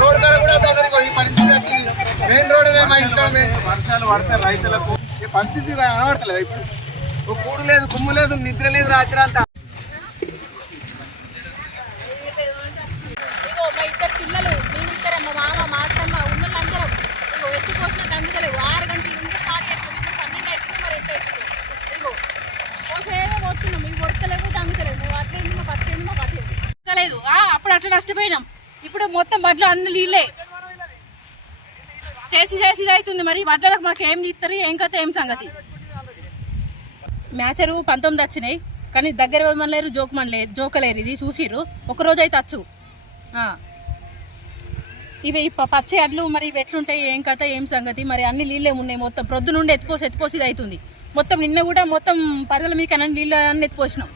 Road main road మా ఇంట్లో వర్షాలు పడితే రైతులకు పరిస్థితి కనబడతలేదు. ఇప్పుడు కూడు లేదు, గుమ్ము లేదు, నిద్ర లేదు రాత్రి అంతా. పిల్లలు మేమిద్దరం మా మామ మా అత్తమ్మ ఉన్నోళ్ళందరం ఎత్తిపోసినట్టు అందుకలేవు. 6 గంటల నుండి స్టార్ట్ చేస్తున్నాం. 12 అవుతుంది, మరి ఎంత అవుతుంది. ఇగో పోసేదో పోతున్నాం. మీకు పొడతలేవు, తంగుతలేవు. నువ్వు అట్లేదు, మా పట్టేది, మా పట్టేది లేదు. అప్పుడు అట్లా నష్టపోయినాం. ఇప్పుడు మొత్తం వడ్లు అన్ని నీళ్ళే చేసి అవుతుంది. మరి వడ్లకు మాకు ఏం ఇస్తారు, ఏం కథ, ఏం సంగతి. మ్యాచరు 19 వచ్చినాయి, కానీ దగ్గర పోమనలేరు, జోకలేరు. ఇది చూసిర్రు, ఒకరోజు అయితే వచ్చు. ఇవి పచ్చి అడ్లు మరి ఇవి ఎట్లుంటాయి, ఏం కథ, ఏం సంగతి. మరి అన్ని నీళ్ళే ఉన్నాయి. మొత్తం ప్రొద్దు నుండి ఎత్తిపోసి ఇది అవుతుంది. మొత్తం నిన్న కూడా మొత్తం పరిదల మీకు అన్నీ నీళ్ళు అన్నీ ఎత్తిపోసినాం.